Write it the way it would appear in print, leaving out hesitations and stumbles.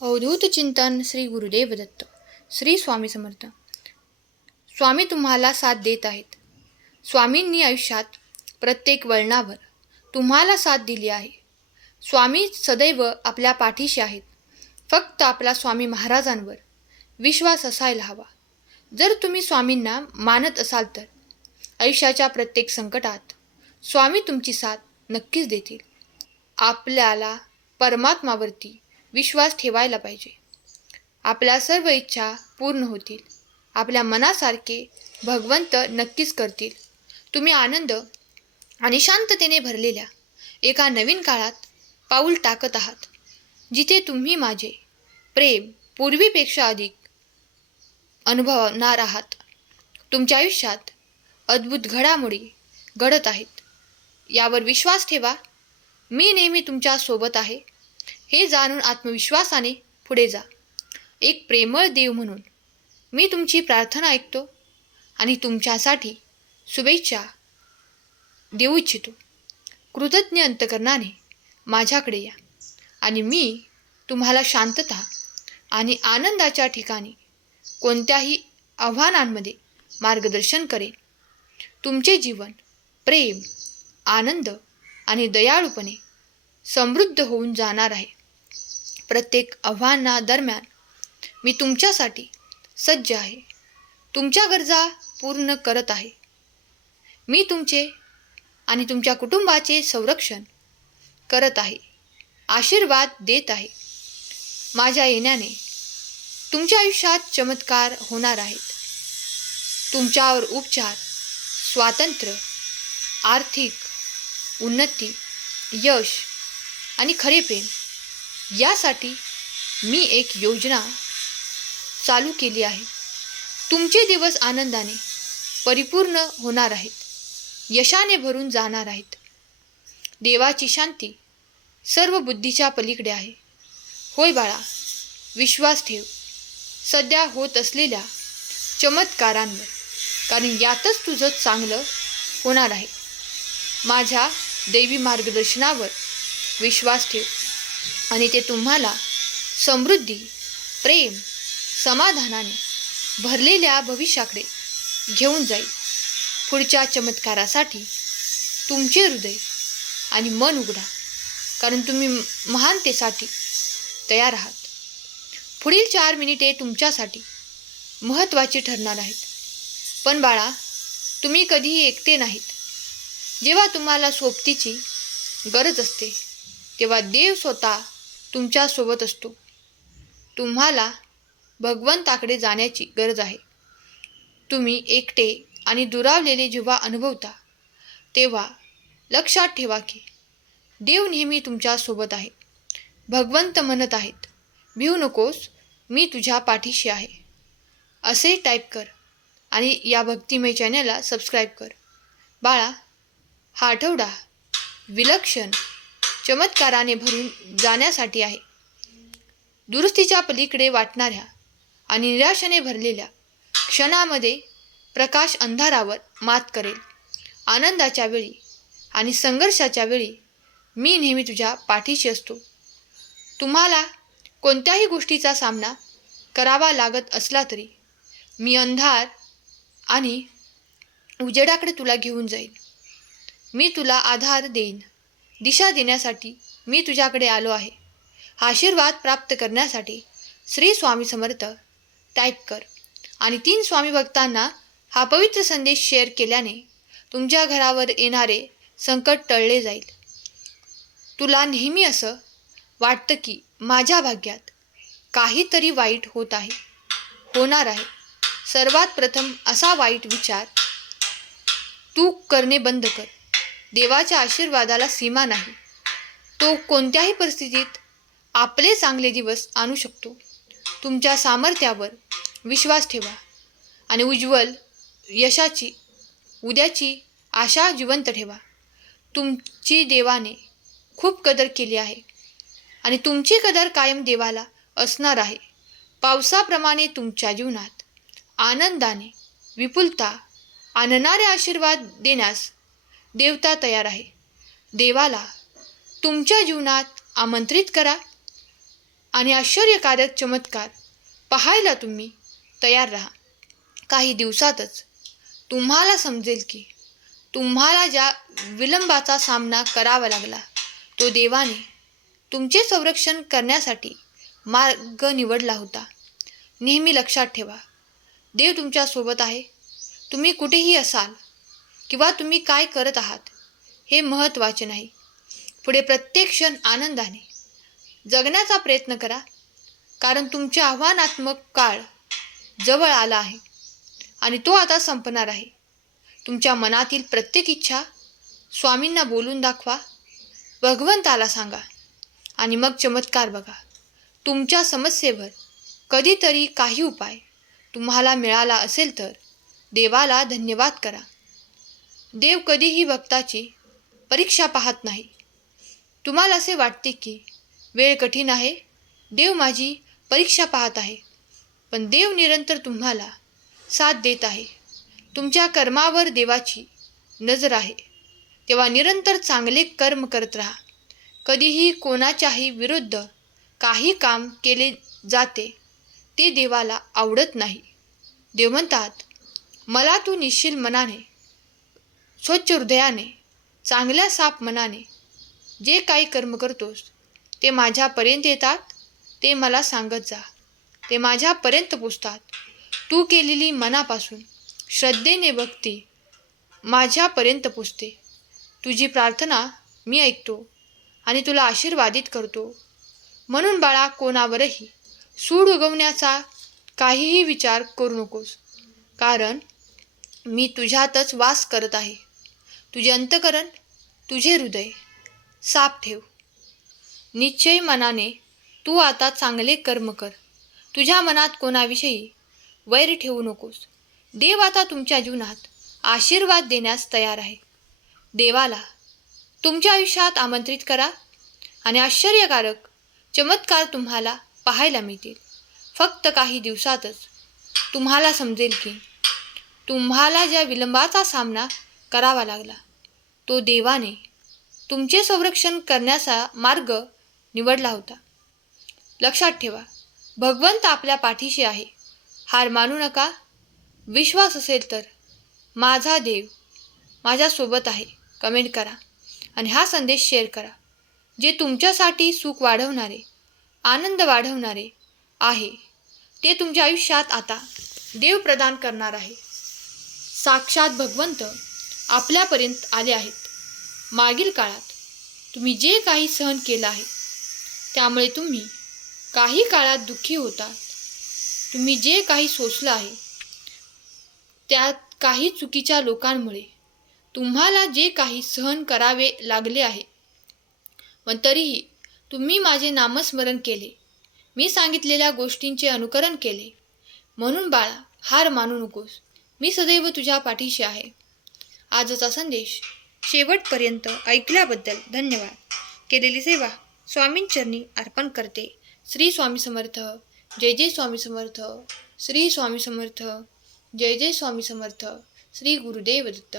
अवधूत चिंतन श्री गुरुदेव दत्त. श्री स्वामी समर्थ. स्वामी तुम्हाला साथ देत आहेत. स्वामींनी आयुष्यात प्रत्येक वळणावर तुम्हाला साथ दिली आहे. स्वामी सदैव आपल्या पाठीशी आहेत. फक्त आपला स्वामी महाराजांवर विश्वास असायला हवा. जर तुम्ही स्वामींना मानत असाल तर आयुष्याच्या प्रत्येक संकटात स्वामी तुमची साथ नक्कीच देतील. आपल्याला परमात्मावरती विश्वास ठेवायला पाहिजे. आपल्या सर्व इच्छा पूर्ण होतील. आपल्या मनासारखे भगवंत नक्कीच करतील. तुम्ही आनंद आणि शांततेने भरलेल्या एका नवीन काळात पाऊल टाकत आहात, जिथे तुम्ही माझे प्रेम पूर्वीपेक्षा अधिक अनुभवणार आहात. तुमच्या आयुष्यात अद्भुत घडामोडी घडत आहेत, यावर विश्वास ठेवा. मी नेहमी तुमच्या सोबत आहे हे जाणून आत्मविश्वासाने पुढे जा. एक प्रेमळ देव म्हणून मी तुमची प्रार्थना ऐकतो आणि तुमच्यासाठी शुभेच्छा देऊ इच्छितो. कृतज्ञ अंतकरणाने माझ्याकडे या आणि मी तुम्हाला शांतता आणि आनंदाच्या ठिकाणी कोणत्याही आव्हानांमध्ये मार्गदर्शन करेन. तुमचे जीवन प्रेम, आनंद आणि दयाळूपणे समृद्ध होऊन जाणार आहे. प्रत्येक आव्हानादरम्यान मी तुमच्यासाठी सज्ज आहे. तुमच्या गरजा पूर्ण करत आहे. मी तुमचे आणि तुमच्या कुटुंबाचे संरक्षण करत आहे. आशीर्वाद देत आहे. माझ्या येण्याने तुमच्या आयुष्यात चमत्कार होणार आहेत. तुमच्यावर उपचार, स्वातंत्र्य, आर्थिक उन्नती, यश आणि खरे प्रेम यासाठी मी एक योजना चालू केली आहे. तुमचे दिवस आनंदाने परिपूर्ण होणार आहेत. यशाने भरून जाणार आहेत. देवाची शांती सर्व बुद्धीच्या पलीकडे आहे. होय बाळा, विश्वास ठेव सध्या होत असलेल्या चमत्कारांवर, कारण यातच तुझं चांगलं होणार आहे. माझ्या दैवी मार्गदर्शनावर विश्वास ठेव आणि ते तुम्हाला समृद्धी, प्रेम, समाधानाने भरलेल्या भविष्याकडे घेऊन जाईल. पुढच्या चमत्कारासाठी तुमचे हृदय आणि मन उघडा, कारण तुम्ही महानतेसाठी तयार आहात. पुढील 4 मिनिटे तुमच्यासाठी महत्त्वाची ठरणार आहेत. पण बाळा, तुम्ही कधीही एकटे नाहीत. जेव्हा तुम्हाला सोबतीची गरज असते तेव्हा देव स्वतः तुमच्यासोबत असतो. तुम्हाला भगवंताकडे जाण्याची गरज आहे. तुम्ही एकटे आणि दुरावलेले जेव्हा अनुभवता तेव्हा लक्षात ठेवा की देव नेहमी तुमच्यासोबत आहे. भगवंत म्हणत आहेत, भिवू नकोस, मी तुझ्या पाठीशी आहे. असे टाईप कर आणि या भक्तिमय चॅनलला सबस्क्राईब कर. बाळा, हा आठवडा विलक्षण चमत्काराने भरून जाण्यासाठी आहे. दुरुस्तीच्या पलीकडे वाटणाऱ्या आणि निराशेने भरलेल्या क्षणामध्ये प्रकाश अंधारावर मात करेल. आनंदाच्या वेळी आणि संघर्षाच्या वेळी मी नेहमी तुझ्या पाठीशी असतो. तुम्हाला कोणत्याही गोष्टीचा सामना करावा लागत असला तरी मी अंधार आणि उजेडाकडे तुला घेऊन जाईन. मी तुला आधार देईन. दिशा देण्यासाठी मी तुझ्याकडे आलो आहे. आशीर्वाद प्राप्त करण्यासाठी श्री स्वामी समर्थ टाईप कर आणि 3 स्वामी भक्तांना हा पवित्र संदेश शेअर केल्याने तुमच्या घरावर येणारे संकट टळले जाईल. तुला नेहमी असं वाटतं की माझ्या भाग्यात काहीतरी वाईट होत आहे, होणार आहे. सर्वात प्रथम असा वाईट विचार तू करणे बंद कर. देवाच्या आशीर्वादाला सीमा नाही. तो कोणत्याही परिस्थितीत आपले चांगले दिवस आणू शकतो. तुमच्या सामर्थ्यावर विश्वास ठेवा आणि उज्ज्वल यशाची उद्याची आशा जिवंत ठेवा. तुमची देवाने खूप कदर केली आहे आणि तुमची कदर कायम देवाला असणार आहे. पावसाप्रमाणे तुमच्या जीवनात आनंदाने विपुलता आणणारे आशीर्वाद देण्यास देवता तयार आहे. देवाला तुमच्या जीवनात आमंत्रित करा. आणि आश्चर्यकारक चमत्कार पाहायला तुम्ही तयार राहा. काही दिवसातच तुम्हाला समजेल की तुम्हाला ज्या विलंबाचा सामना करावा लागला तो देवाने तुमचे संरक्षण करण्यासाठी मार्ग निवडला होता. नेहमी लक्षात ठेवा, देव तुमच्यासोबत आहे. तुम्ही कुठेही असाल किंवा तुम्ही काय करत आहात हे महत्त्वाचे नाही. पुढे प्रत्येक क्षण आनंदाने जगण्याचा प्रयत्न करा, कारण तुमचे आव्हानात्मक काळ जवळ आला आहे आणि तो आता संपणार आहे. तुमच्या मनातील प्रत्येक इच्छा स्वामींना बोलून दाखवा, भगवंताला सांगा आणि मग चमत्कार बघा. तुमच्या समस्येवर कधीतरी काही उपाय तुम्हाला मिळाला असेल तर देवाला धन्यवाद करा. देव कधीही भक्ताची परीक्षा पाहत नाही. तुम्हाला असे वाटते की वेळ कठीण आहे, देव माझी परीक्षा पाहत आहे, पण देव निरंतर तुम्हाला साथ देत आहे. तुमच्या कर्मावर देवाची नजर आहे, तेव्हा निरंतर चांगले कर्म करत राहा. कधीही कोणाच्याही विरुद्ध काही काम केले जाते ते देवाला आवडत नाही. देव म्हणतात, मला तू निश्चल मनाने, स्वच्छ हृदयाने, चांगल्या साफ मनाने जे काही कर्म करतोस ते माझ्यापर्यंत येतात. ते मला सांगत जा, ते माझ्यापर्यंत पोचतात. तू केलेली मनापासून श्रद्धेने भक्ती माझ्यापर्यंत पोचते. तुझी प्रार्थना मी ऐकतो आणि तुला आशीर्वादित करतो. म्हणून बाळा, कोणावरही सूड उगवण्याचा काहीही विचार करू नकोस, कारण मी तुझ्यातच वास करत आहे. तुझे अंतःकरण, तुझे हृदय साफ ठेव. निश्चय मनाने तू आता चांगले कर्म कर. तुझ्या मनात कोणाविषयी वैर ठेवू नकोस. देव आता तुमच्या जीवनात आशीर्वाद देण्यास तयार आहे. देवाला तुमच्या आयुष्यात आमंत्रित करा आणि आश्चर्यकारक चमत्कार तुम्हाला पाहायला मिळतील. फक्त काही दिवसातच तुम्हाला समजेल की तुम्हाला ज्या विलंबाचा सामना करावा लागला तो देवाने तुमचे संरक्षण करण्याचा मार्ग निवडला होता. लक्षात ठेवा, भगवंत आपल्या पाठीशी आहे. हार मानू नका. विश्वास असेल तर माझा देव माझ्यासोबत आहे कमेंट करा आणि हा संदेश शेअर करा. जे तुमच्यासाठी सुख वाढवणारे, आनंद वाढवणारे आहे ते तुमच्या आयुष्यात आता देव प्रदान करणार आहे. साक्षात भगवंत आपल्यापर्यंत आले आहेत. मागील काळात तुम्ही जे काही सहन केलं आहे त्यामुळे तुम्ही काही काळात दुःखी होता. तुम्ही जे काही सोसलं आहे त्यात काही चुकीच्या लोकांमुळे तुम्हाला जे काही सहन करावे लागले आहे, पण तरीही तुम्ही माझे नामस्मरण केले, मी सांगितलेल्या गोष्टींचे अनुकरण केले. म्हणून बाळा, हार मानू नकोस. मी सदैव तुझ्या पाठीशी आहे. आजचा संदेश शेवटपर्यंत ऐकल्याबद्दल धन्यवाद. केलेली सेवा स्वामींचरणी अर्पण करते. श्री स्वामी समर्थ. जय जय स्वामी समर्थ. श्री स्वामी समर्थ. जय जय स्वामी समर्थ. श्री गुरुदेव दत्त.